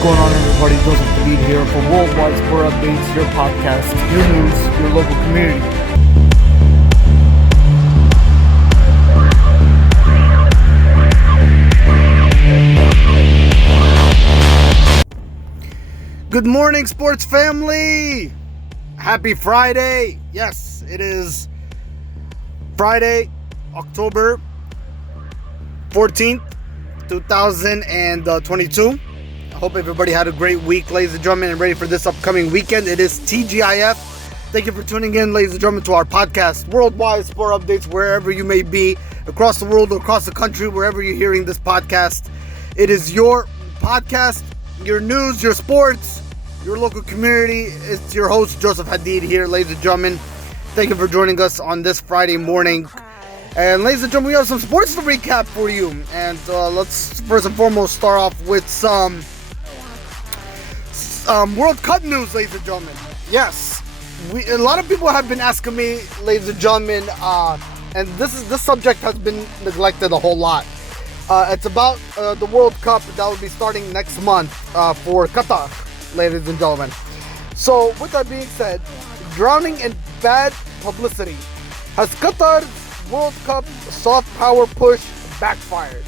What's going on, everybody? Joseph Khalid here for Worldwide Sport Updates, your podcast, your news, your local community. Good morning, sports family! Happy Friday! Yes, it is Friday, October 14th, 2022. I hope everybody had a great week, ladies and gentlemen, and ready for this upcoming weekend. It is TGIF. Thank you for tuning in, ladies and gentlemen, to our podcast, Worldwide Sport Updates, wherever you may be, across the world or across the country, wherever you're hearing this podcast. It is your podcast, your news, your sports, your local community. It's your host, Joseph Hadid here, ladies and gentlemen. Thank you for joining us on this Friday morning. And ladies and gentlemen, we have some sports to recap for you. And let's first and foremost start off with some World Cup news, ladies and gentlemen. Yes, a lot of people have been asking me, ladies and gentlemen, and this subject has been neglected a whole lot. It's about the World Cup that will be starting next month for Qatar, ladies and gentlemen. So, with that being said, drowning in bad publicity, has Qatar's World Cup soft power push backfired?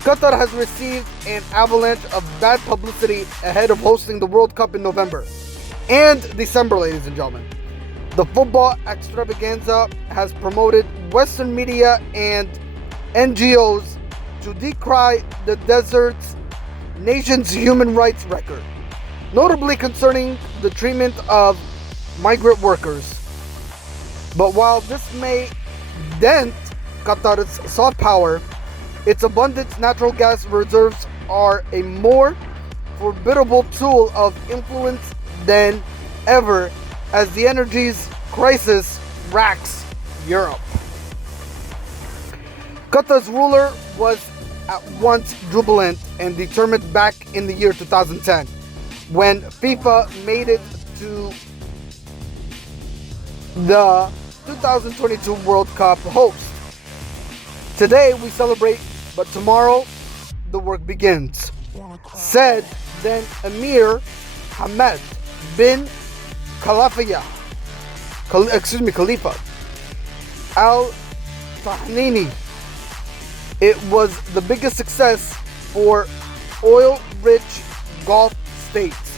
Qatar has received an avalanche of bad publicity ahead of hosting the World Cup in November and December, ladies and gentlemen. The football extravaganza has promoted Western media and NGOs to decry the desert's nation's human rights record, notably concerning the treatment of migrant workers. But while this may dent Qatar's soft power, its abundant natural gas reserves are a more formidable tool of influence than ever as the energy crisis racks Europe. Qatar's ruler was at once jubilant and determined back in the year 2010 when FIFA made it to the 2022 World Cup host. Today we celebrate, but tomorrow the work begins, said then Emir Hamad bin Khalifa Al Thani. It was the biggest success for oil-rich Gulf states'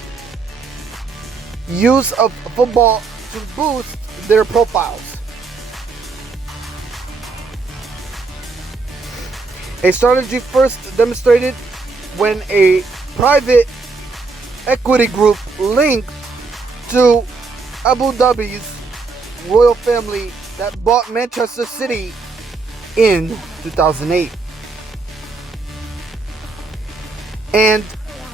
use of football to boost their profiles. A strategy first demonstrated when a private equity group linked to Abu Dhabi's royal family that bought Manchester City in 2008. And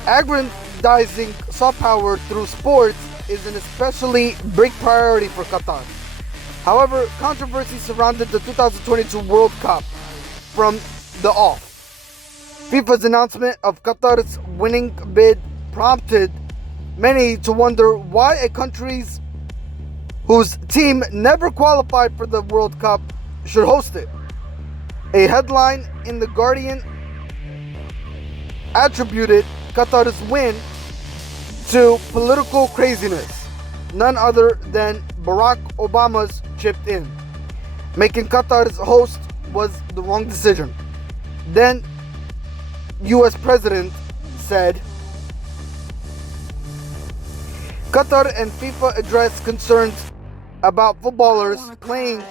aggrandizing soft power through sports is an especially big priority for Qatar. However, controversy surrounded the 2022 World Cup from the off. FIFA's announcement of Qatar's winning bid prompted many to wonder why a country whose team never qualified for the World Cup should host it. A headline in The Guardian attributed Qatar's win to political craziness. None other than Barack Obama's chipped in. Making Qatar's host was the wrong decision. Then, U.S. President said, Qatar and FIFA addressed concerns about footballers playing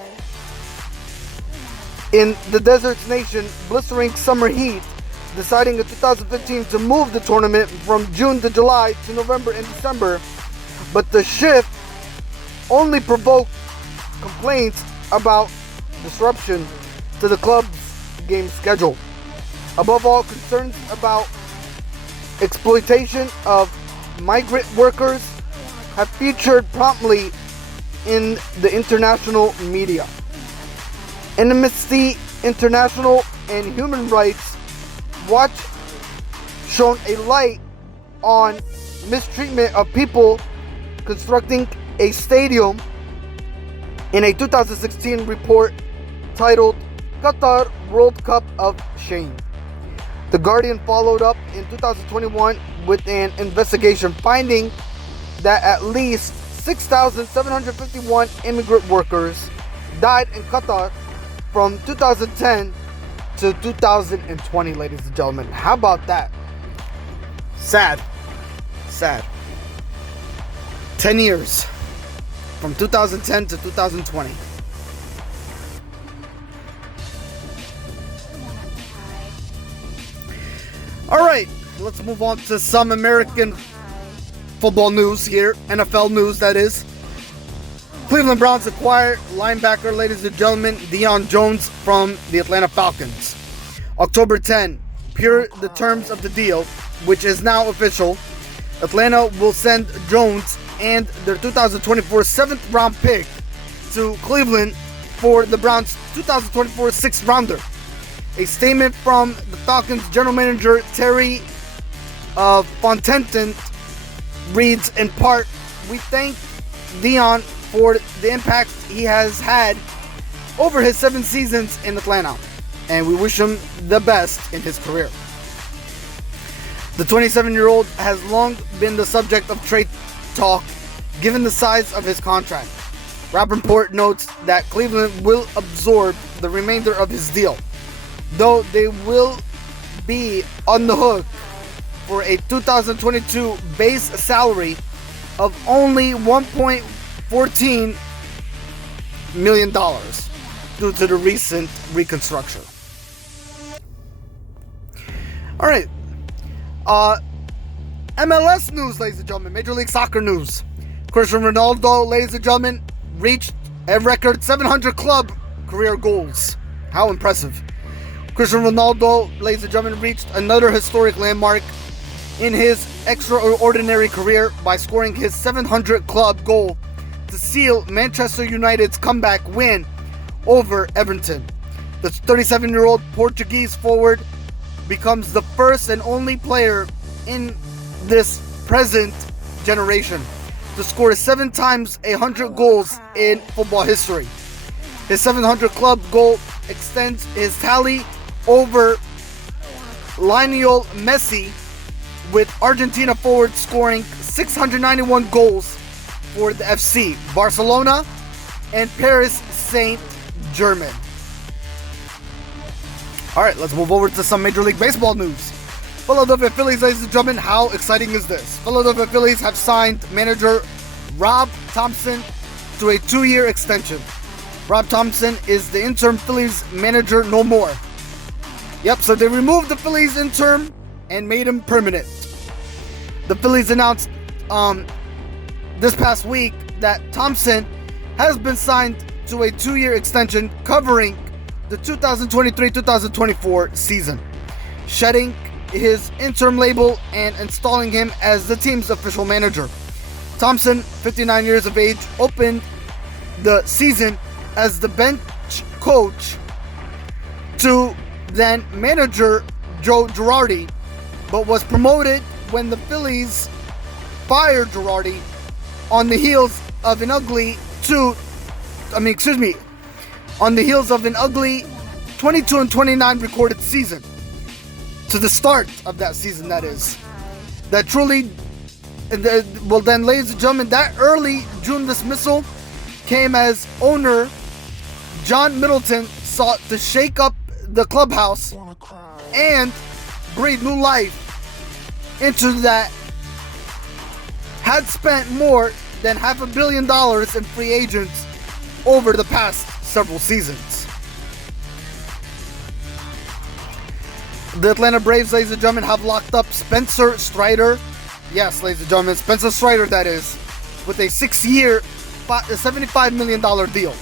in the desert's nation, blistering summer heat, deciding in 2015 to move the tournament from June to July to November and December. But the shift only provoked complaints about disruption to the club's game schedule. Above all, concerns about exploitation of migrant workers have featured promptly in the international media. Amnesty International and Human Rights Watch shone a light on mistreatment of people constructing a stadium in a 2016 report titled Qatar World Cup of Shame. The Guardian followed up in 2021 with an investigation finding that at least 6,751 immigrant workers died in Qatar from 2010 to 2020, ladies and gentlemen. How about that? Sad. 10 years from 2010 to 2020. All right, let's move on to some American football news here. NFL news, that is. Cleveland Browns acquired linebacker, ladies and gentlemen, Deion Jones from the Atlanta Falcons. October 10, per the terms of the deal, which is now official, Atlanta will send Jones and their 2024 7th round pick to Cleveland for the Browns' 2024 6th rounder. A statement from the Falcons general manager Terry Fontenot reads, in part, "We thank Deion for the impact he has had over his 7 seasons in Atlanta, and we wish him the best in his career." The 27-year-old has long been the subject of trade talk given the size of his contract. Rappaport notes that Cleveland will absorb the remainder of his deal, though they will be on the hook for a 2022 base salary of only $1.14 million due to the recent reconstruction. All right. MLS news, ladies and gentlemen. Major League Soccer news. Cristiano Ronaldo, ladies and gentlemen, reached a record 700 club career goals. How impressive. Cristiano Ronaldo, ladies and gentlemen, reached another historic landmark in his extraordinary career by scoring his 700 club goal to seal Manchester United's comeback win over Everton. The 37-year-old Portuguese forward becomes the first and only player in this present generation to score 7 times 100 goals in football history. His 700 club goal extends his tally over Lionel Messi, with Argentina forward scoring 691 goals for the FC Barcelona and Paris Saint-Germain. All right, let's move over to some Major League Baseball news. Philadelphia Phillies, ladies and gentlemen, how exciting is this? Philadelphia Phillies have signed manager Rob Thomson to a 2-year extension. Rob Thomson is the interim Phillies manager no more. Yep, so they removed the Phillies interim and made him permanent. The Phillies announced this past week that Thomson has been signed to a 2-year extension covering the 2023-2024 season, shedding his interim label and installing him as the team's official manager. Thomson, 59 years of age, opened the season as the bench coach to then manager Joe Girardi, but was promoted when the Phillies fired Girardi on the heels of an ugly 22-29 recorded season. To the start of that season, that is. That truly, well then, ladies and gentlemen, that early June dismissal came as owner John Middleton sought to shake up the clubhouse and breathe new life into that had spent more than $500 million in free agents over the past several seasons. The Atlanta Braves, ladies and gentlemen, have locked up Spencer Strider. Yes, ladies and gentlemen, Spencer Strider, that is, with a 6-year, $75 million deal.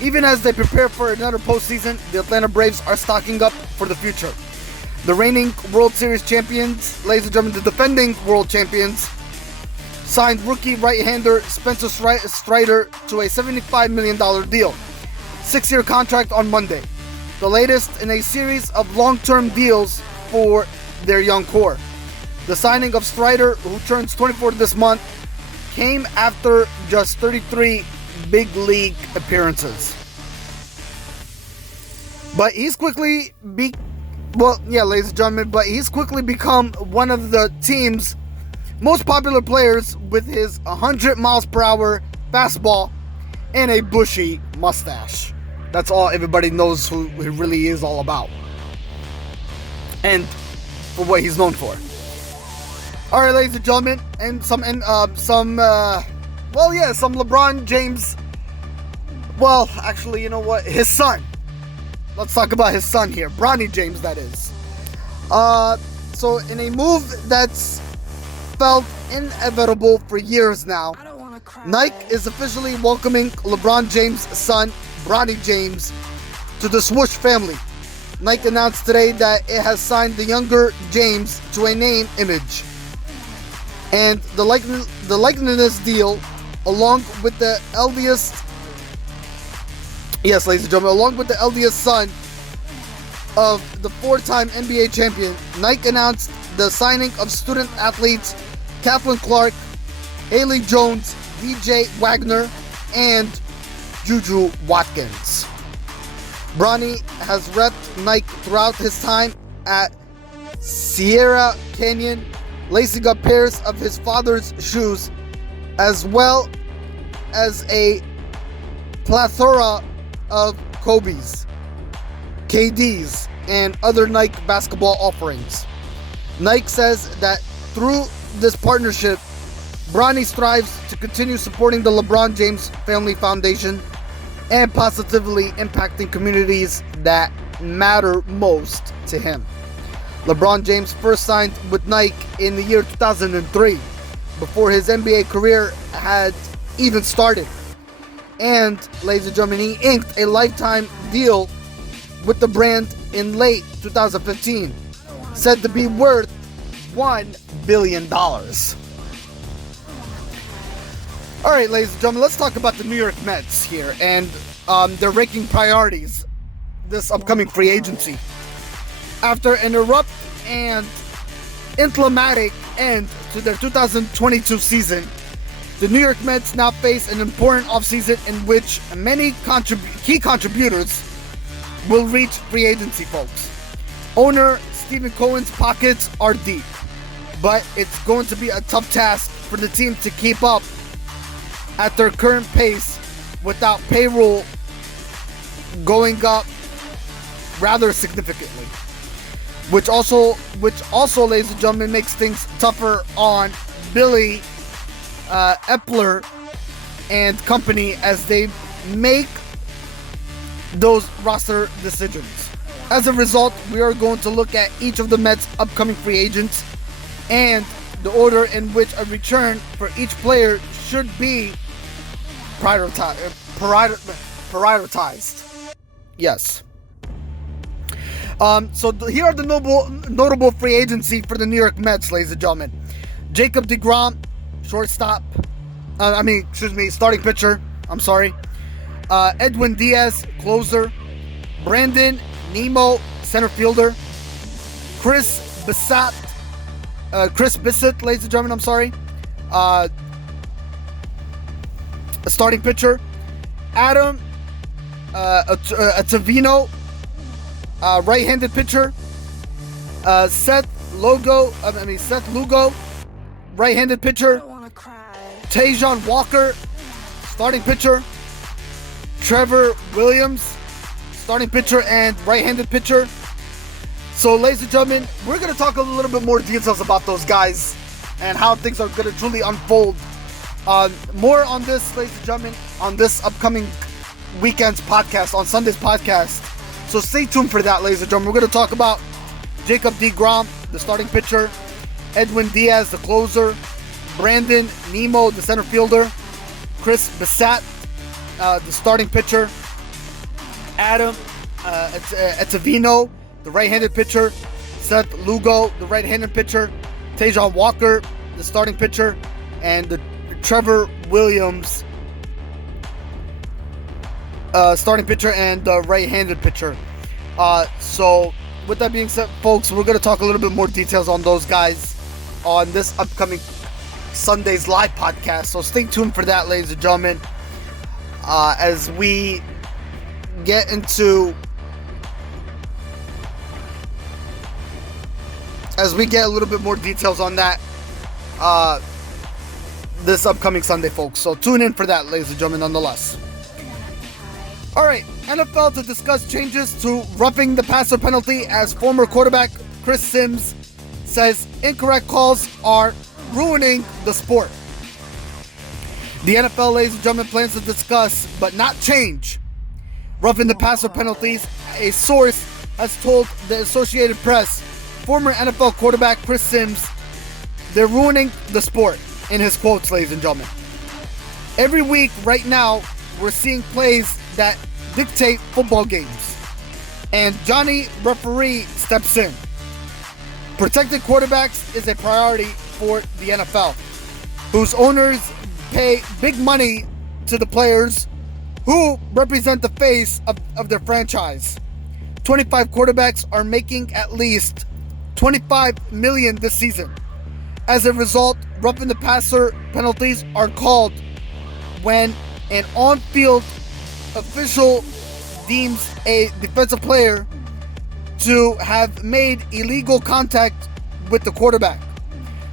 Even as they prepare for another postseason, the Atlanta Braves are stocking up for the future. The reigning World Series champions, ladies and gentlemen, the defending world champions, signed rookie right-hander Spencer Strider to a $75 million deal. 6-year contract on Monday. The latest in a series of long-term deals for their young core. The signing of Strider, who turns 24 this month, came after just 33 big league appearances. But he's quickly Well, yeah, ladies and gentlemen, but he's quickly become one of the team's most popular players with his 100 miles per hour fastball and a bushy mustache. That's all everybody knows who he really is all about. And for what he's known for. Alright, ladies and gentlemen, and some LeBron James. Well, actually, you know what? His son. Let's talk about his son here. Bronny James, that is. So in a move that's felt inevitable for years now, Nike is officially welcoming LeBron James' son, Bronny James, to the Swoosh family. Nike announced today that it has signed the younger James to a name image. And the likeness deal, along with the eldest son of the four-time NBA champion, Nike announced the signing of student athletes Kathleen Clark, Haley Jones, DJ Wagner, and Juju Watkins. Bronny has repped Nike throughout his time at Sierra Canyon, lacing up pairs of his father's shoes, as well as a plethora of Kobe's, KD's, and other Nike basketball offerings. Nike says that through this partnership, Bronny strives to continue supporting the LeBron James Family Foundation and positively impacting communities that matter most to him. LeBron James first signed with Nike in the year 2003, before his NBA career had even started. And, ladies and gentlemen, he inked a lifetime deal with the brand in late 2015, said to be worth $1 billion. Alright, ladies and gentlemen, let's talk about the New York Mets here and their ranking priorities this upcoming free agency. After an abrupt and emblematic end to their 2022 season, the New York Mets now face an important offseason in which many key contributors will reach free agency, folks. Owner Stephen Cohen's pockets are deep, but it's going to be a tough task for the team to keep up at their current pace without payroll going up rather significantly. Which also, ladies and gentlemen, makes things tougher on Billy Epler and company as they make those roster decisions. As a result, we are going to look at each of the Mets' upcoming free agents and the order in which a return for each player should be prioritized. Yes. Here are the notable free agency for the New York Mets, ladies and gentlemen. Jacob deGrom, shortstop. Starting pitcher. Edwin Diaz, closer. Brandon Nimmo, center fielder. Chris Bissett, ladies and gentlemen, a starting pitcher. Adam Ottavino, right-handed pitcher. Seth Lugo, right-handed pitcher. Tajon Walker, starting pitcher. Trevor Williams, starting pitcher and right-handed pitcher. So, ladies and gentlemen, we're going to talk a little bit more details about those guys and how things are going to truly unfold. More on this, ladies and gentlemen, on this upcoming weekend's podcast, on Sunday's podcast. So stay tuned for that, ladies and gentlemen. We're going to talk about Jacob deGrom, the starting pitcher, Edwin Diaz, the closer, Brandon Nimmo, the center fielder, Chris Bissett, the starting pitcher, Adam Ottavino, the right-handed pitcher, Seth Lugo, the right-handed pitcher, Tajon Walker, the starting pitcher, and the Trevor Williams, starting pitcher and right-handed pitcher. So with that being said, folks, we're going to talk a little bit more details on those guys on this upcoming Sunday's live podcast. So stay tuned for that, ladies and gentlemen, as we get into as we get a little bit more details on that this upcoming Sunday, folks. So tune in for that, ladies and gentlemen, nonetheless. All right, NFL to discuss changes to roughing the passer penalty as former quarterback Chris Sims says incorrect calls are ruining the sport. The NFL, ladies and gentlemen, plans to discuss, but not change, roughing the passer penalties. A source has told the Associated Press former NFL quarterback Chris Sims they're ruining the sport, in his quotes, ladies and gentlemen. Every week right now, we're seeing plays that dictate football games, and Johnny referee steps in. Protecting quarterbacks is a priority for the NFL, whose owners pay big money to the players who represent the face of their franchise. 25 quarterbacks are making at least $25 million this season. As a result, roughing the passer penalties are called when an on-field official deems a defensive player to have made illegal contact with the quarterback.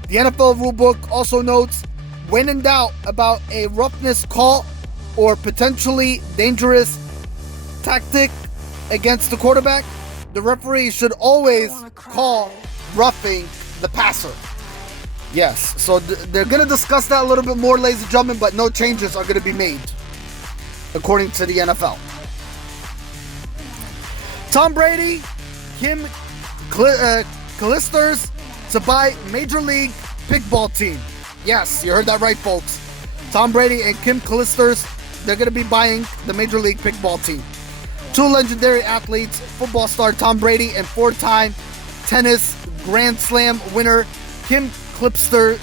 The NFL rulebook also notes, when in doubt about a roughness call or potentially dangerous tactic against the quarterback, the referee should always call roughing the passer. Yes, so they're going to discuss that a little bit more, ladies and gentlemen, but no changes are going to be made, according to the NFL. Tom Brady, Kim Clijsters to buy Major League Pickleball team. Yes, you heard that right, folks. Tom Brady and Kim Clijsters, they're going to be buying the Major League Pickleball team. Two legendary athletes, football star Tom Brady and four-time tennis Grand Slam winner Kim Clijsters,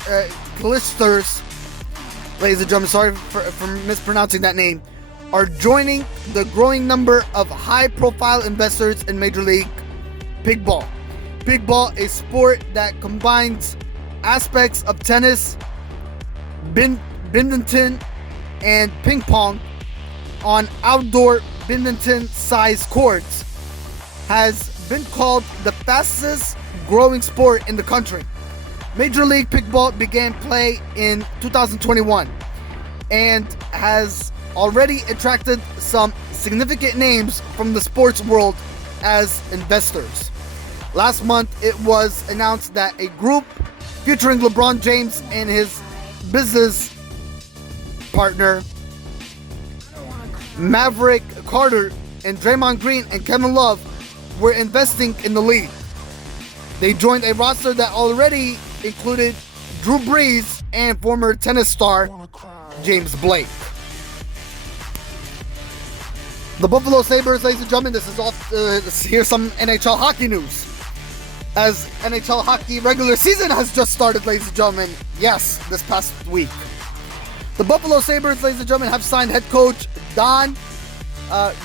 ladies and gentlemen, sorry for mispronouncing that name, are joining the growing number of high-profile investors in Major League Pickleball. Pickleball, a sport that combines aspects of tennis, badminton, and ping pong on outdoor badminton-sized courts, has been called the fastest growing sport in the country. Major League Pickleball began play in 2021 and has already attracted some significant names from the sports world as investors. Last month, it was announced that a group featuring LeBron James and his business partner Maverick Carter and Draymond Green and Kevin Love were investing in the league. They joined a roster that already included Drew Brees and former tennis star James Blake. The Buffalo Sabres, ladies and gentlemen, this is all. Here's some NHL hockey news. As NHL hockey regular season has just started, ladies and gentlemen. Yes, this past week. The Buffalo Sabres, ladies and gentlemen, have signed head coach Don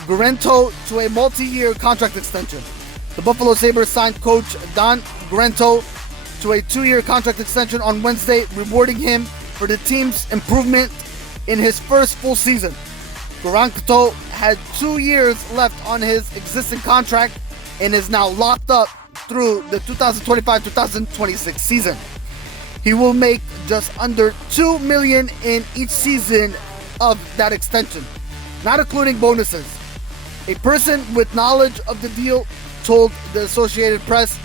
Granato to a multi-year contract extension. The Buffalo Sabres signed coach Don Granato to a 2-year contract extension on Wednesday, rewarding him for the team's improvement in his first full season. Granato had 2 years left on his existing contract and is now locked up through the 2025-2026 season. He will make just under $2 million in each season of that extension, not including bonuses. A person with knowledge of the deal told the Associated Press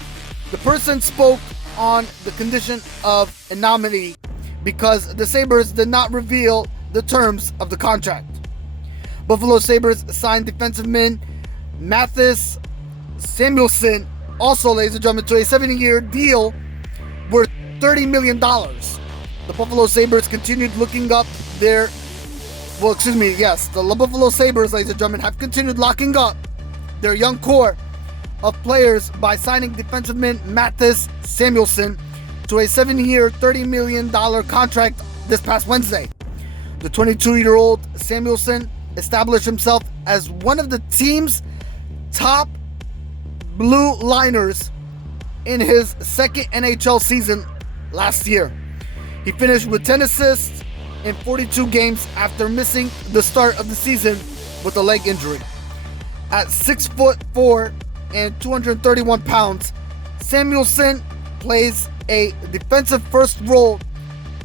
the person spoke on the condition of anonymity because the Sabres did not reveal the terms of the contract. Buffalo Sabres signed defenseman Mattias Samuelsson, also, ladies and gentlemen, to a 7-year deal worth $30 million. The Buffalo Sabres continued looking up their... the Buffalo Sabres, ladies and gentlemen, have continued locking up their young core of players by signing defenseman Mattias Samuelsson to a 7-year, $30 million contract this past Wednesday. The 22-year-old Samuelsson established himself as one of the team's top blue liners in his second NHL season last year. He finished with 10 assists in 42 games after missing the start of the season with a leg injury. At 6'4" and 231 pounds, Samuelsson plays a defensive first role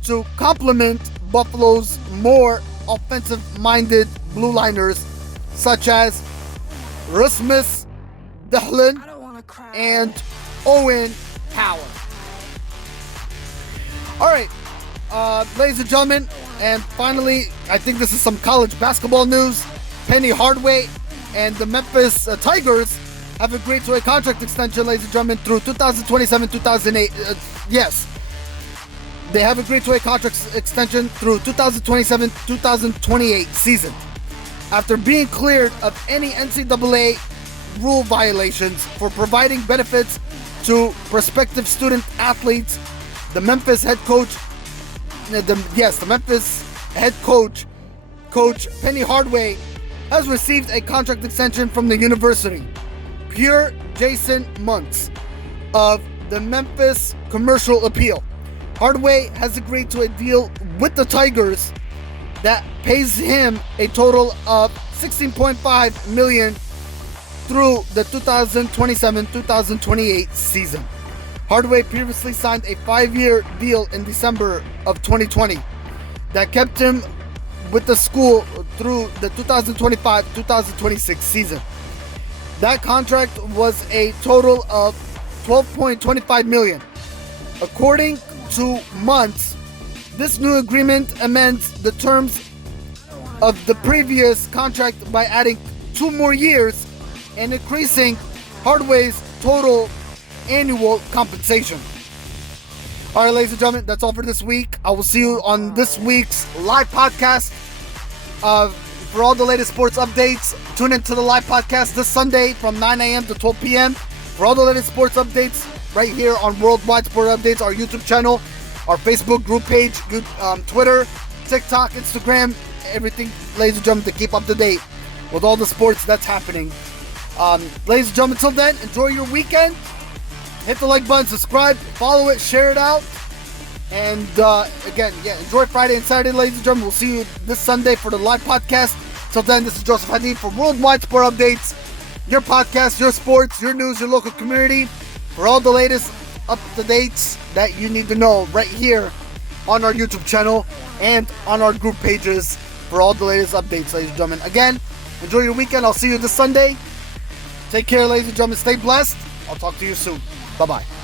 to complement Buffalo's more offensive-minded blue liners such as Rasmus Dahlin and Owen Power. Alright, ladies and gentlemen, and finally, I think this is some college basketball news. Penny Hardaway and the Memphis Tigers have agreed to a contract extension, ladies and gentlemen, through 2027-2008. Yes, they have agreed to a contract extension through 2027-2028 season. After being cleared of any NCAA rule violations for providing benefits to prospective student athletes, the Memphis head coach, Coach Penny Hardaway, has received a contract extension from the university. Pure Jason Muntz of the Memphis Commercial Appeal. Hardaway has agreed to a deal with the Tigers that pays him a total of $16.5 million through the 2027-2028 season. Hardaway previously signed a 5-year deal in December of 2020 that kept him with the school through the 2025-2026 season. That contract was a total of $12.25 million. According to Muntz, this new agreement amends the terms of the previous contract by adding 2 more years and increasing Hardaway's total annual compensation. All right, ladies and gentlemen, that's all for this week. I will see you on this week's live podcast. For all the latest sports updates, tune into the live podcast this Sunday from 9 a.m. to 12 p.m. For all the latest sports updates, right here on Worldwide Sport Updates, our YouTube channel, our Facebook group page, Twitter, TikTok, Instagram, everything, ladies and gentlemen, to keep up to date with all the sports that's happening. Ladies and gentlemen, until then, enjoy your weekend. Hit the like button, subscribe, follow it, share it out. And again, enjoy Friday and Saturday, ladies and gentlemen. We'll see you this Sunday for the live podcast. Till then, this is Joseph Hadid for Worldwide Sport Updates. Your podcast, your sports, your news, your local community. For all the latest up-to-dates that you need to know right here on our YouTube channel and on our group pages for all the latest updates, ladies and gentlemen. Again, enjoy your weekend. I'll see you this Sunday. Take care, ladies and gentlemen. Stay blessed. I'll talk to you soon. Bye-bye.